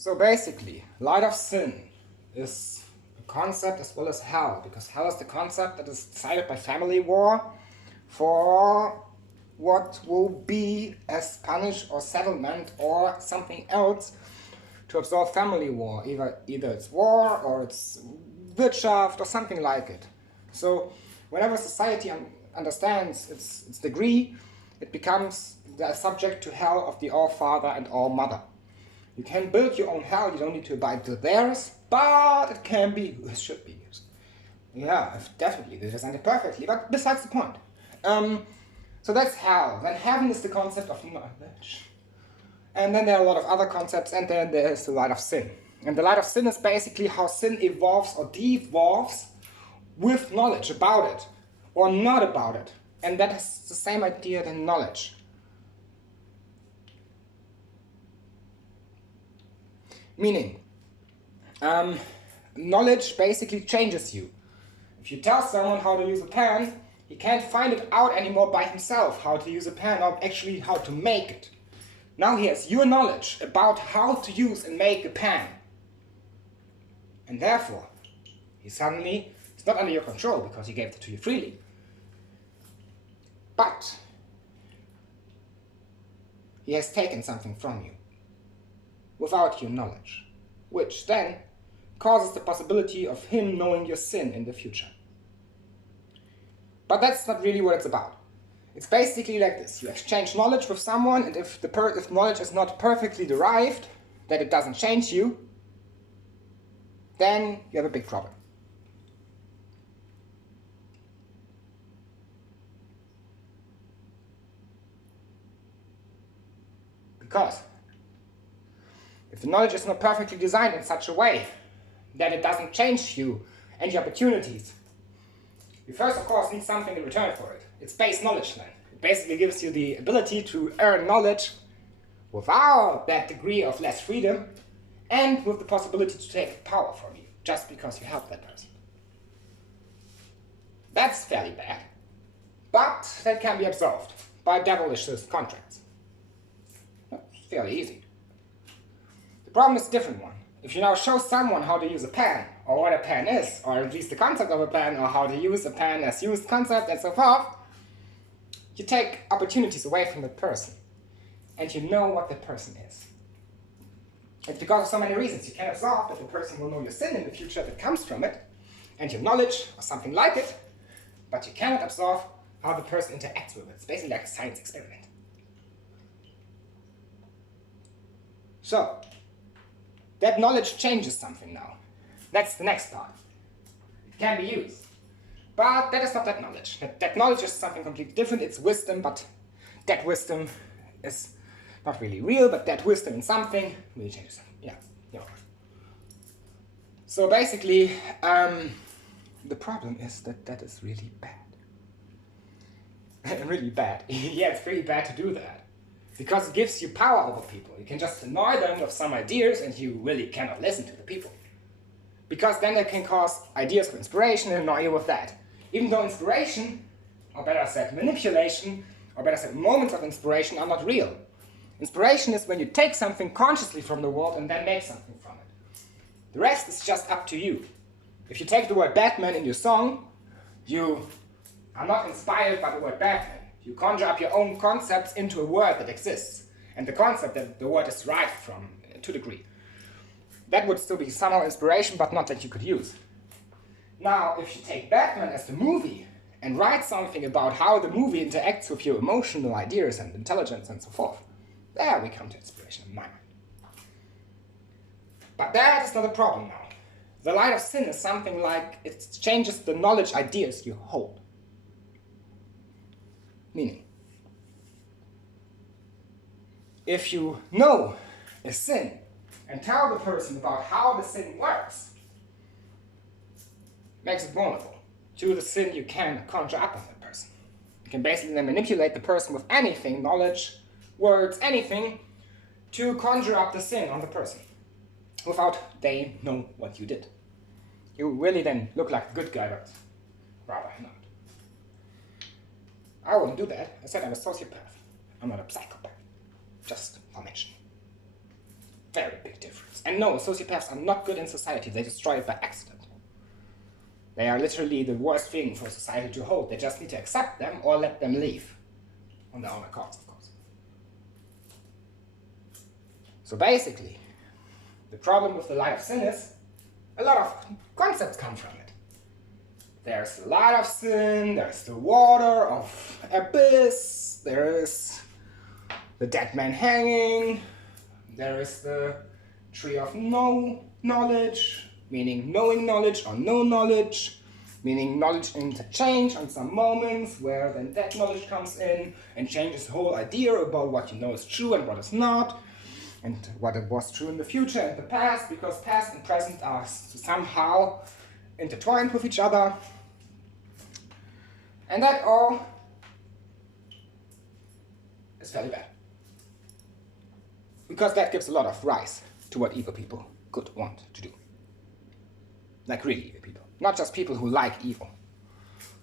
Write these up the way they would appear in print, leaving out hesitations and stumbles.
So basically, light of sin is a concept as well as hell, because hell is the concept that is decided by family war for what will be as punish or settlement or something else to absolve family war. Either it's war or it's Wirtschaft or something like it. So whenever society understands its degree, it becomes the subject to hell of the All-Father and All-Mother. You can build your own hell, you don't need to abide to theirs, but it can be, it should be used. Yeah, definitely, they designed it perfectly, but besides the point. So that's hell. Then heaven is the concept of knowledge. And then there are a lot of other concepts, and then there is the light of sin. And the light of sin is basically how sin evolves or devolves with knowledge about it, or not about it. And that is the same idea than knowledge. Meaning, knowledge basically changes you. If you tell someone how to use a pen, he can't find it out anymore by himself, how to use a pen, or actually how to make it. Now he has your knowledge about how to use and make a pen. And therefore, it's not under your control because he gave it to you freely. But he has taken something from you without your knowledge, which then causes the possibility of him knowing your sin in the future. But that's not really what it's about. It's basically like this. You exchange knowledge with someone, and if knowledge is not perfectly derived, that it doesn't change you, then you have a big problem. Because if the knowledge is not perfectly designed in such a way that it doesn't change you and your opportunities, you first, of course, need something in return for it. It's base knowledge then. It basically gives you the ability to earn knowledge without that degree of less freedom and with the possibility to take power from you just because you help that person. That's fairly bad, but that can be absolved by devilish contracts. It's fairly easy. The problem is a different one. If you now show someone how to use a pen, or what a pen is, or at least the concept of a pen, or how to use a pen as used concept, and so forth, you take opportunities away from the person, and you know what the person is. It's because of so many reasons. You can absolve that the person will know your sin in the future that comes from it, and your knowledge, or something like it, but you cannot absolve how the person interacts with it. It's basically like a science experiment. So, that knowledge changes something now. That's the next part. It can be used. But that is not that knowledge. That knowledge is something completely different. It's wisdom, but that wisdom is not really real, but that wisdom in something really changes something. Yeah. So basically, the problem is that that is really bad. Really bad. Yeah, it's pretty bad to do that. Because it gives you power over people. You can just annoy them with some ideas and you really cannot listen to the people. Because then they can cause ideas of inspiration and annoy you with that. Even though inspiration, or better said manipulation, or better said moments of inspiration are not real. Inspiration is when you take something consciously from the world and then make something from it. The rest is just up to you. If you take the word Batman in your song, you are not inspired by the word Batman. You conjure up your own concepts into a word that exists, and the concept that the word is derived from, to a degree. That would still be somehow inspiration, but not that you could use. Now, if you take Batman as the movie, and write something about how the movie interacts with your emotional ideas and intelligence and so forth, there we come to inspiration in my mind. But that is not a problem now. The light of sin is something like, it changes the knowledge ideas you hold. Meaning, if you know a sin and tell the person about how the sin works, makes it vulnerable to the sin you can conjure up on that person. You can basically then manipulate the person with anything, knowledge, words, anything, to conjure up the sin on the person without they know what you did. You really then look like a good guy, but rather not. I wouldn't do that. I said I'm a sociopath. I'm not a psychopath. Just for mentioning. Very big big difference. And no, sociopaths are not good in society. They destroy it by accident. They are literally the worst thing for society to hold. They just need to accept them or let them leave. On their own accounts, of course. So basically, the problem with the light of sin is a lot of concepts come from it. There's the light of sin, there's the water of abyss, there is the dead man hanging, there is the tree of no knowledge, meaning knowing knowledge or no knowledge, meaning knowledge interchange on some moments where then that knowledge comes in and changes the whole idea about what you know is true and what is not, and what it was true in the future and the past, because past and present are somehow intertwined with each other. And that all is fairly bad. Because that gives a lot of rise to what evil people could want to do. Like really evil people. Not just people who like evil.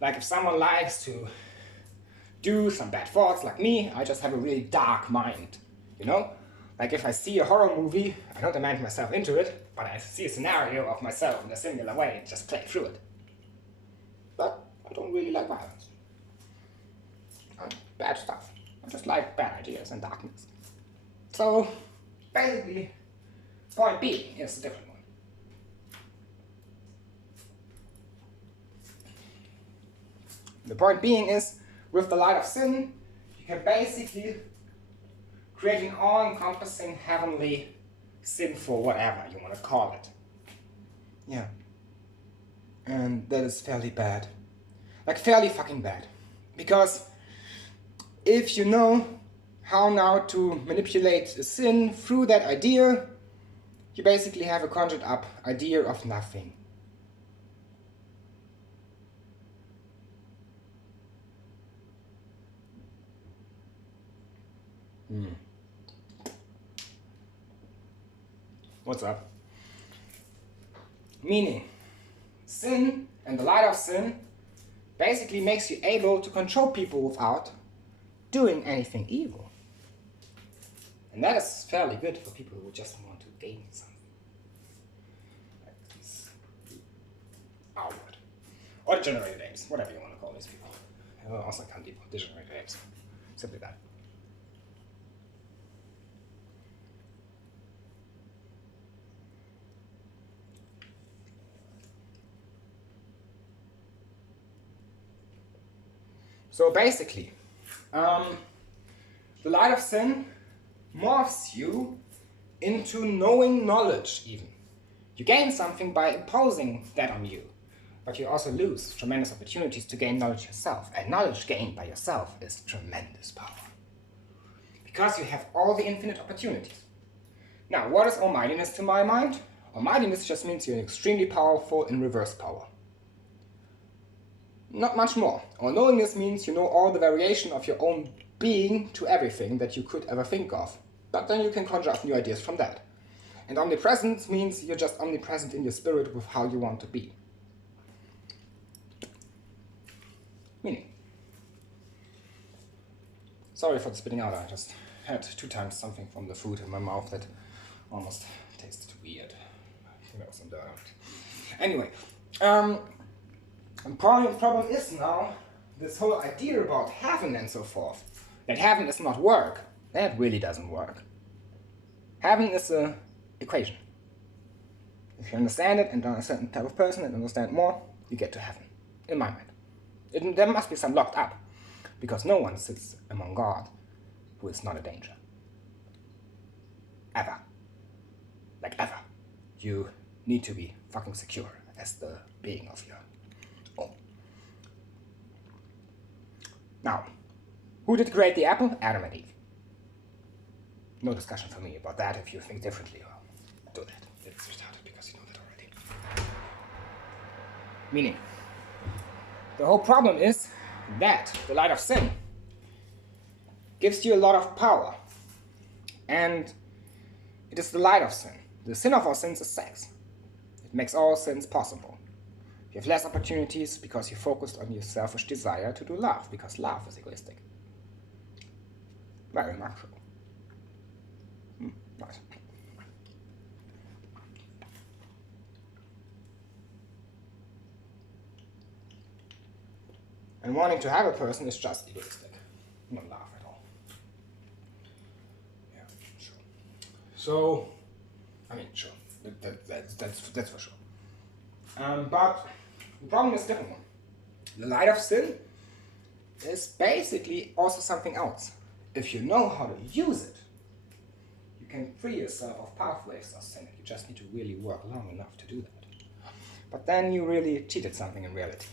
Like if someone likes to do some bad thoughts like me, I just have a really dark mind, you know? Like if I see a horror movie, I don't imagine myself into it, but I see a scenario of myself in a similar way and just play through it. But I don't really like violence. And bad stuff. I just like bad ideas and darkness. So, basically, point B is a different one. The point being is, with the light of sin, you can basically create an all-encompassing, heavenly, sinful, whatever you want to call it. Yeah. And that is fairly bad. Like, fairly fucking bad. Because if you know how now to manipulate a sin through that idea, you basically have a conjured up idea of nothing. What's up? Meaning, sin and the light of sin basically makes you able to control people without doing anything evil. And that is fairly good for people who just want to gain something. Like these outward. Or degenerated apes, whatever you want to call these people. Also kind of degenerated apes. Simply that. So basically, the light of sin morphs you into knowing knowledge even. You gain something by imposing that on you, but you also lose tremendous opportunities to gain knowledge yourself. And knowledge gained by yourself is tremendous power. Because you have all the infinite opportunities. Now, what is almightiness to my mind? Almightiness just means you're extremely powerful in reverse power. Not much more. All-knowingness means you know all the variation of your own being to everything that you could ever think of. But then you can conjure up new ideas from that. And omnipresence means you're just omnipresent in your spirit with how you want to be. Meaning. Sorry for the spitting out, I just had 2 times something from the food in my mouth that almost tasted weird. You know, some dirt. Anyway, the problem is now this whole idea about heaven and so forth. That heaven is not work. That really doesn't work. Heaven is an equation. If you understand it and are a certain type of person and understand more, you get to heaven. In my mind. There must be some locked up. Because no one sits among God who is not a danger. Ever. Like ever. You need to be fucking secure as the being of your own. Now, who did create the apple? Adam and Eve. No discussion for me about that. If you think differently, well, do that. It's retarded because you know that already. Meaning, the whole problem is that the light of sin gives you a lot of power. And it is the light of sin. The sin of all sins is sex. It makes all sins possible. You have less opportunities because you focused on your selfish desire to do love, because love is egoistic. Very much so. Nice. And wanting to have a person is just egoistic. Not love at all. Yeah, sure. So, I mean, sure. That's for sure. But the problem is a different one. The light of sin is basically also something else. If you know how to use it, you can free yourself of pathways of sin. You just need to really work long enough to do that. But then you really cheated something in reality.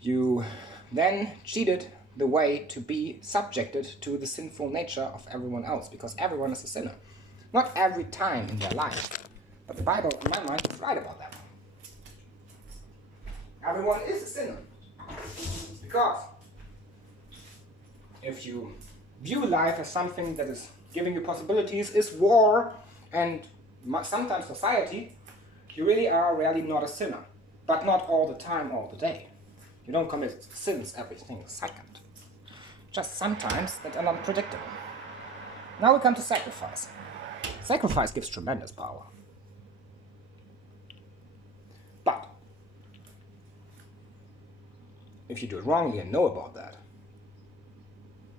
You then cheated the way to be subjected to the sinful nature of everyone else, because everyone is a sinner. Not every time in their life, but the Bible, in my mind, is right about that. Everyone is a sinner. Because if you view life as something that is giving you possibilities, is war, and sometimes society, you really are rarely not a sinner. But not all the time, all the day. You don't commit sins every single second. Just sometimes that are not predictable. Now we come to sacrifice. Sacrifice gives tremendous power. But if you do it wrongly and know about that,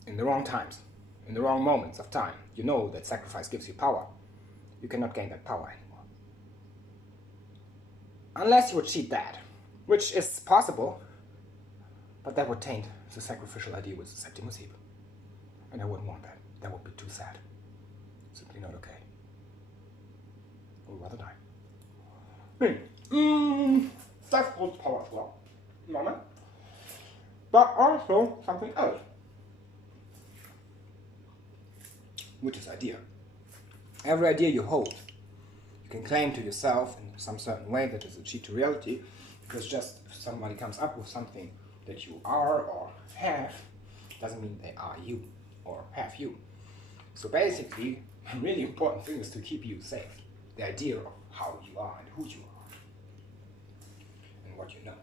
in the wrong times, in the wrong moments of time, you know that sacrifice gives you power. You cannot gain that power anymore. Unless you would cheat that, which is possible, but that would taint the sacrificial idea with the Septimus Heap. And I wouldn't want that. That would be too sad. Simply not okay. I would rather die. That holds power as well. Moment. But also something else. Which is idea. Every idea you hold, you can claim to yourself in some certain way that is a cheat to reality, because just if somebody comes up with something that you are or have, doesn't mean they are you or have you. So basically, a really important thing is to keep you safe. The idea of how you are and who you are and what you know.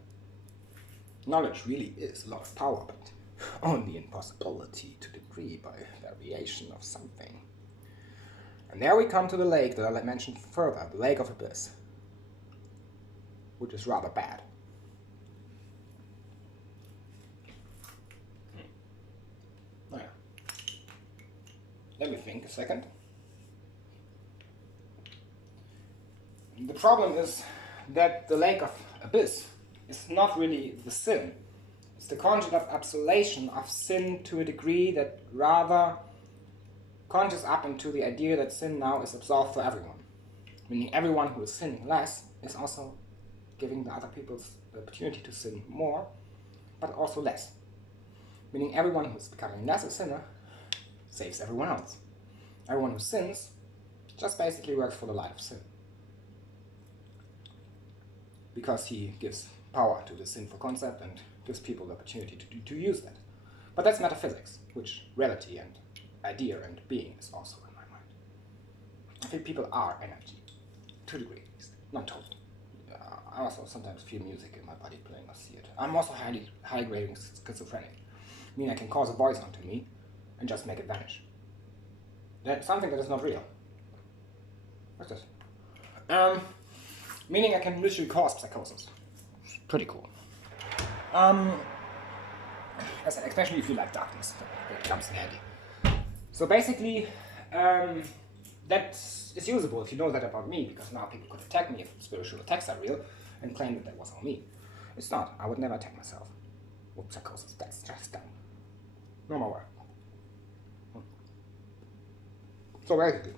Knowledge really is a lot of power, but only in possibility to degree by variation of something. And there we come to the lake that I mentioned further, the lake of abyss, which is rather bad. Oh yeah. Let me think a second. The problem is that the lake of abyss is not really the sin. It's the conjured up absolution of sin to a degree that rather conjures up into the idea that sin now is absolved for everyone. Meaning everyone who is sinning less is also giving the other people the opportunity to sin more, but also less. Meaning everyone who is becoming less a sinner saves everyone else. Everyone who sins just basically works for the light of sin. Because he gives power to the sinful concept and gives people the opportunity to use that. But that's metaphysics, which reality and idea and being is also in my mind. I think people are energy, to a degree at least, not total. I also sometimes feel music in my body playing or see it. I'm also high grading schizophrenic. I mean, I can cause a voice onto me and just make it vanish. That's something that is not real. What's this? Meaning I can literally cause psychosis. Pretty cool. Especially if you like darkness, that comes in handy. So basically, that is usable if you know that about me, because now people could attack me if spiritual attacks are real and claim that was on me. It's not. I would never attack myself with psychosis. That's just dumb. No more work. So basically,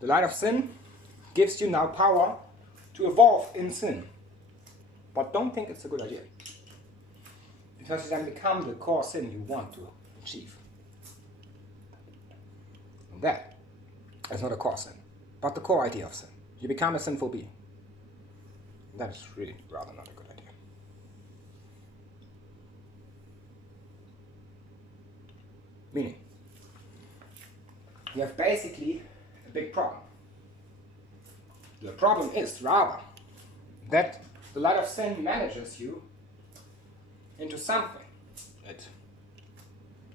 the light of sin gives you now power to evolve in sin. But don't think it's a good idea. Because you then become the core sin you want to achieve. And that is not a core sin, but the core idea of sin. You become a sinful being. And that is really rather not a good idea. Meaning, you have basically a big problem. The problem is rather that the light of sin manages you into something. It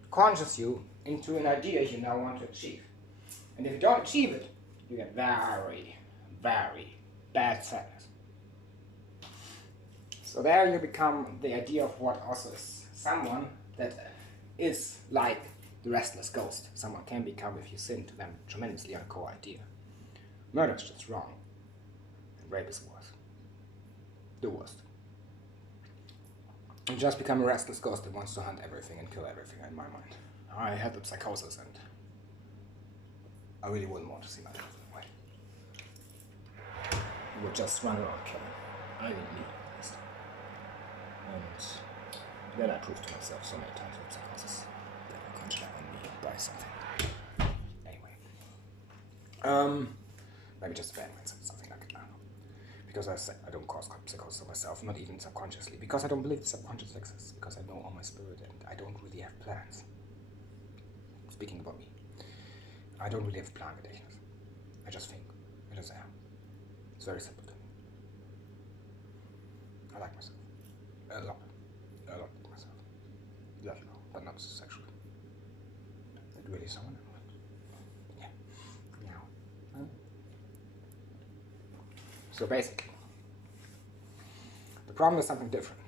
conjures you into an idea you now want to achieve. And if you don't achieve it, you get very, very bad sadness. So there you become the idea of what also is someone that is like the restless ghost. Someone can become if you sin to them tremendously on a core idea. Murder is just wrong. And rape is worse. The worst. You just become a restless ghost that wants to hunt everything and kill everything in my mind. I had the psychosis and I really wouldn't want to see myself that way. I would just run around killing. I didn't need it at least. And then I proved to myself so many times with psychosis that I conjured up on me by something. Anyway. Maybe just a bad mindset, something like that. Because I don't cause psychosis on myself, not even subconsciously. Because I don't believe the subconscious exists. Because I know all my spirit and I don't really have plans. Speaking about me. I don't really have plan Gedächtnis. I just think. I just am. It's very simple to me. I like myself. A lot. I love myself. Love, but not sexually. Not really someone I want. Yeah. Yeah. So basically, the problem is something different.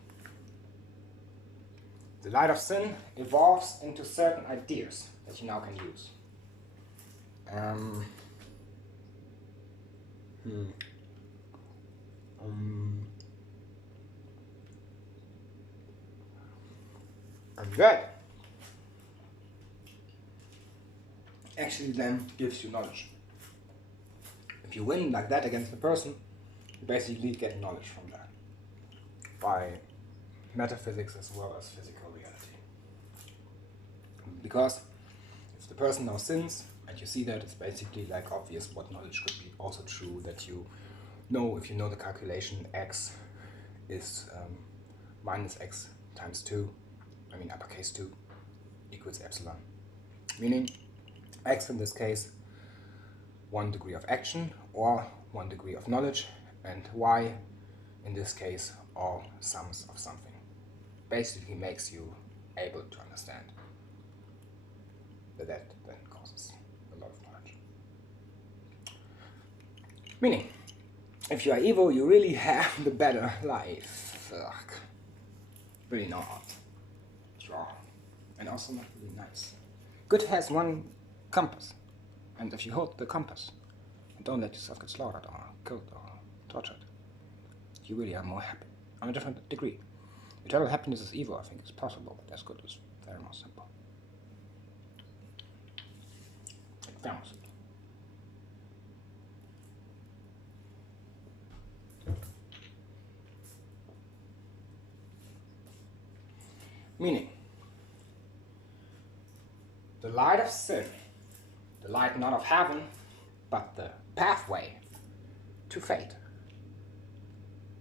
The light of sin evolves into certain ideas that you now can use. And that actually then gives you knowledge. If you win like that against the person, you basically get knowledge from that. By metaphysics as well as physical reality. Because if the person now sins, and you see that, it's basically like obvious what knowledge could be also true, that you know, if you know the calculation, x is minus x times 2, I mean uppercase 2, equals epsilon. Meaning x in this case, 1 degree of action or 1 degree of knowledge, and y in this case, all sums of something. Basically makes you able to understand that then causes a lot of knowledge. Meaning, if you are evil, you really have the better life. Ugh. Really not. It's wrong. And also not really nice. Good has one compass. And if you hold the compass and don't let yourself get slaughtered or killed or tortured, you really are more happy on a different degree. Eternal happiness is evil, I think it's possible, but as good is very more simple. Very more simple. Meaning, the light of sin, the light not of heaven, but the pathway to fate,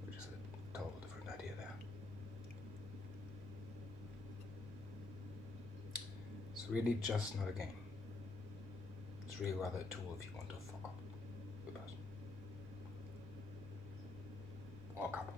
which is a total different idea there. It's really just not a game. It's really rather a tool if you want to fuck up the person. Or a couple.